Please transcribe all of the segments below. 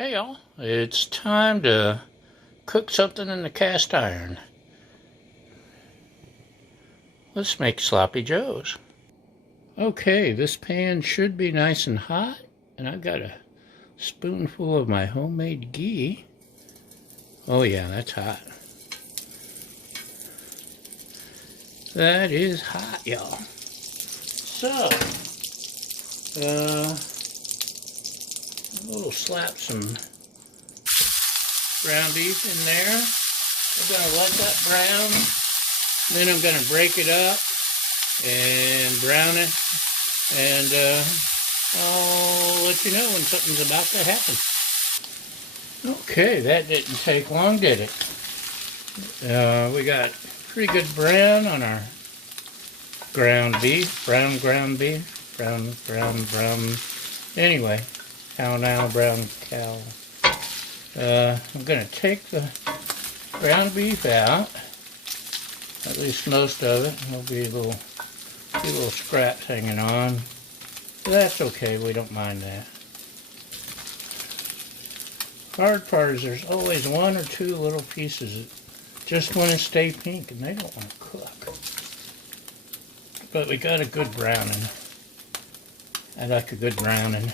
Hey y'all, it's time to cook something in the cast iron. Let's make sloppy joes. Okay, this pan should be nice and hot, and I've got a spoonful of my homemade ghee. Oh yeah, that's hot. That is hot, y'all. So, we'll slap some ground beef in there. I'm going to let that brown. Then I'm going to break it up and brown it. And I'll let you know when something's about to happen. Okay, that didn't take long, did it? We got pretty good brown on our ground beef. Brown ground beef. Brown. Anyway, brown cow. I'm going to take the ground beef out, at least most of it. There'll be little scraps hanging on. But that's okay, we don't mind that. Hard part is there's always one or two little pieces that just want to stay pink and they don't want to cook. But we got a good browning. I like a good browning.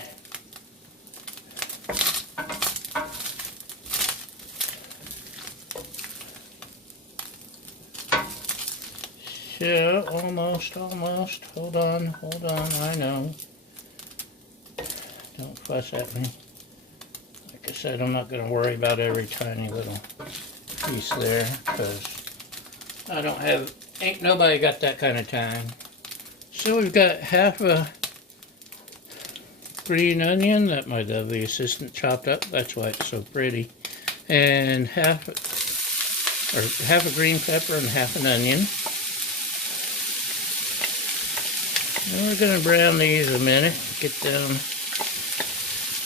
So, almost. Hold on, I know. Don't fuss at me. Like I said, I'm not going to worry about every tiny little piece there, because ain't nobody got that kind of time. So we've got half a green onion that my lovely assistant chopped up. That's why it's so pretty. And half a green pepper and half an onion. And we're going to brown these a minute, get them.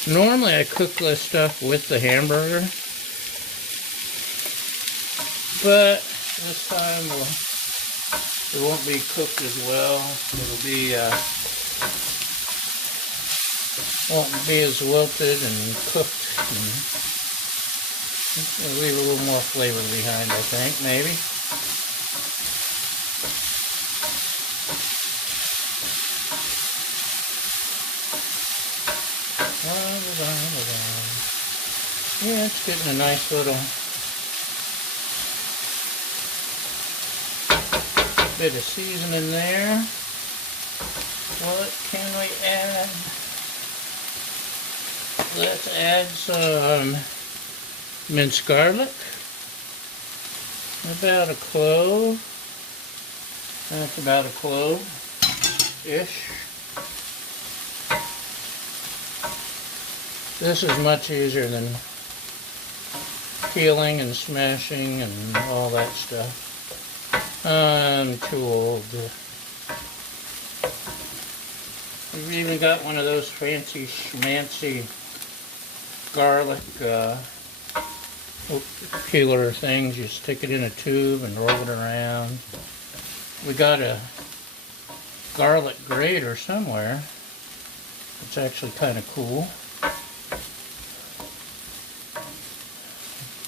Normally I cook this stuff with the hamburger, but this time it won't be cooked as well. It'll be won't be as wilted and cooked. It'll leave a little more flavor behind, I think, maybe. Yeah, it's getting a nice little bit of seasoning there. What can we add? Let's add some minced garlic. About a clove. That's about a clove-ish. This is much easier than peeling and smashing and all that stuff. I'm too old. We've even got one of those fancy schmancy garlic peeler things. You stick it in a tube and roll it around. We got a garlic grater somewhere. It's actually kind of cool.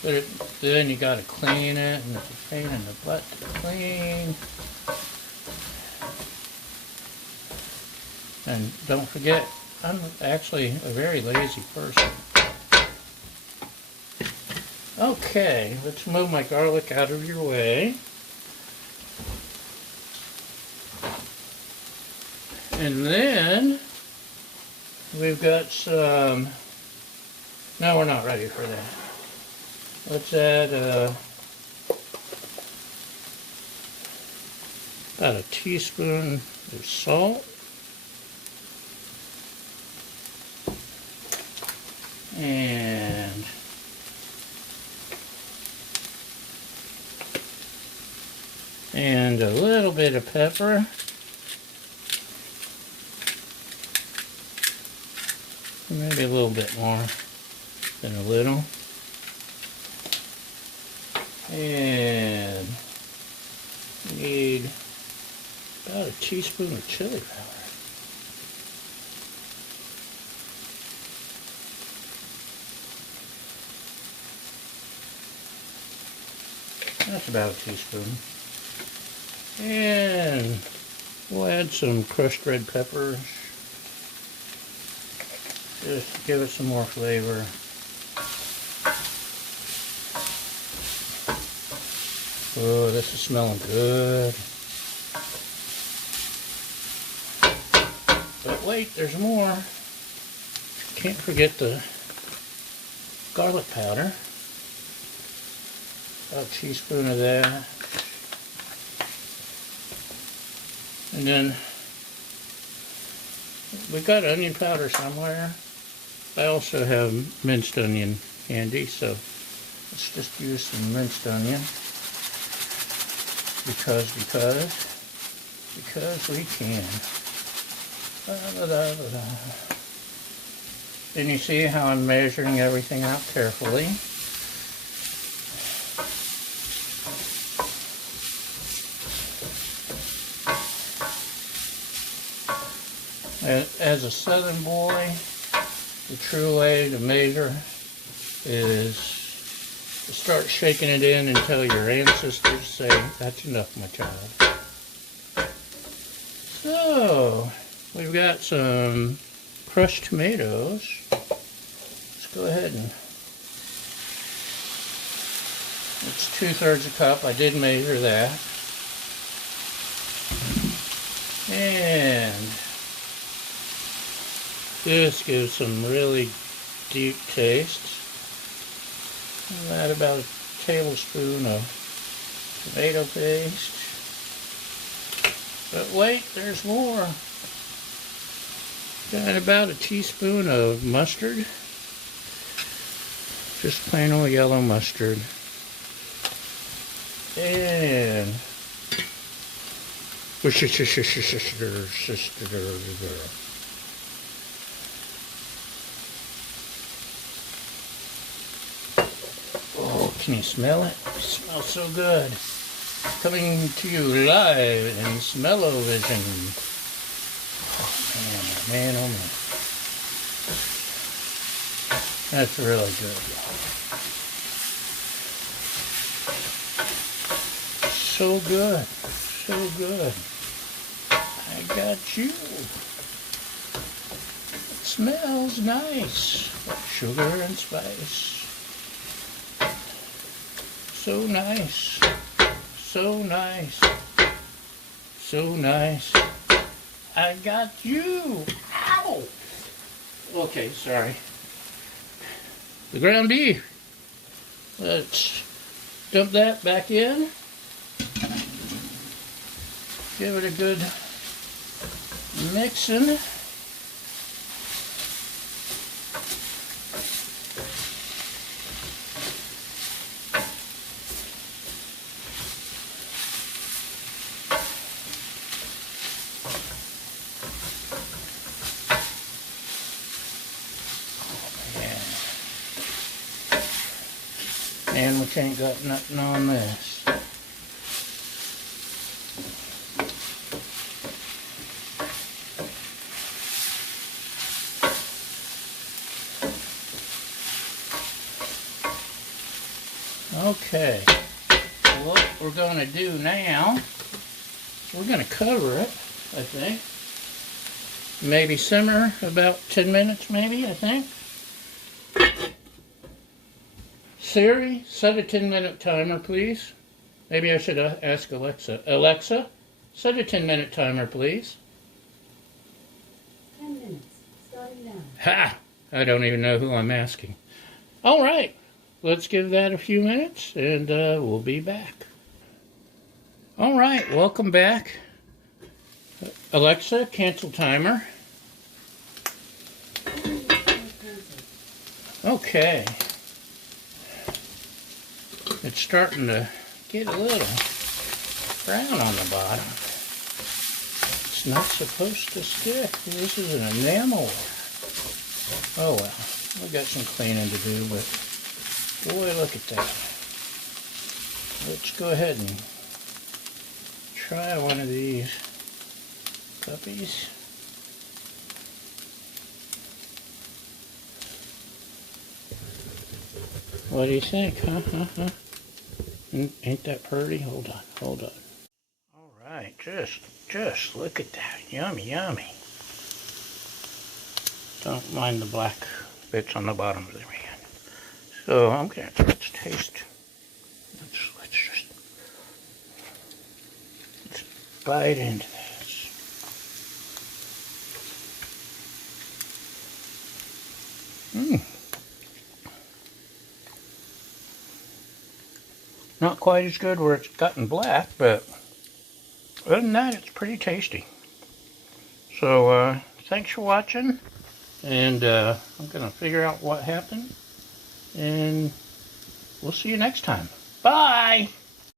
But then you got to clean it, and it's a pain in the butt to clean. And don't forget, I'm actually a very lazy person. Okay, let's move my garlic out of your way. And then we've got some. No, we're not ready for that. Let's add about a teaspoon of salt. And a little bit of pepper. Maybe a little bit more than a little. And we need about a teaspoon of chili powder. That's about a teaspoon. And we'll add some crushed red peppers. Just to give it some more flavor. Oh, this is smelling good. But wait, there's more. Can't forget the garlic powder. About a teaspoon of that. And then we got onion powder somewhere. I also have minced onion handy, so let's just use some minced onion. Because we can. And you see how I'm measuring everything out carefully. As a southern boy, the true way to measure is to start shaking it in until your ancestors say, "That's enough, my child." So, we've got some crushed tomatoes. Let's go ahead and, it's 2/3 a cup. I did measure that. And this gives some really deep taste. Add about a tablespoon of tomato paste. But wait, there's more. Got about a teaspoon of mustard. Just plain old yellow mustard. And oh, can you smell it? It smells so good. Coming to you live in Smell-O-Vision. Oh man, oh man. That's really good, y'all. So good, so good. I got you. It smells nice, like sugar and spice. So nice, so nice, so nice. I got you. Ow! Okay, sorry. The ground beef. Let's dump that back in. Give it a good mixing. And we ain't got nothing on this. Okay, what we're going to do now, we're going to cover it, I think. Maybe simmer about 10 minutes, maybe, I think. Siri, set a 10-minute timer, please. Maybe I should ask Alexa. Alexa, set a 10-minute timer, please. 10 minutes, starting now. Ha! I don't even know who I'm asking. All right, let's give that a few minutes, and we'll be back. All right, welcome back. Alexa, cancel timer. Okay. It's starting to get a little brown on the bottom. It's not supposed to stick. This is an enamel. Oh well, we've got some cleaning to do, but boy, look at that. Let's go ahead and try one of these puppies. What do you think, huh? Ain't that pretty? Hold on, hold on. All right, just look at that. Yummy, yummy. Don't mind the black bits on the bottom of the pan. So let's taste. Let's bite into this. Not quite as good where it's gotten black, but other than that, it's pretty tasty. So, thanks for watching, and I'm going to figure out what happened, and we'll see you next time. Bye!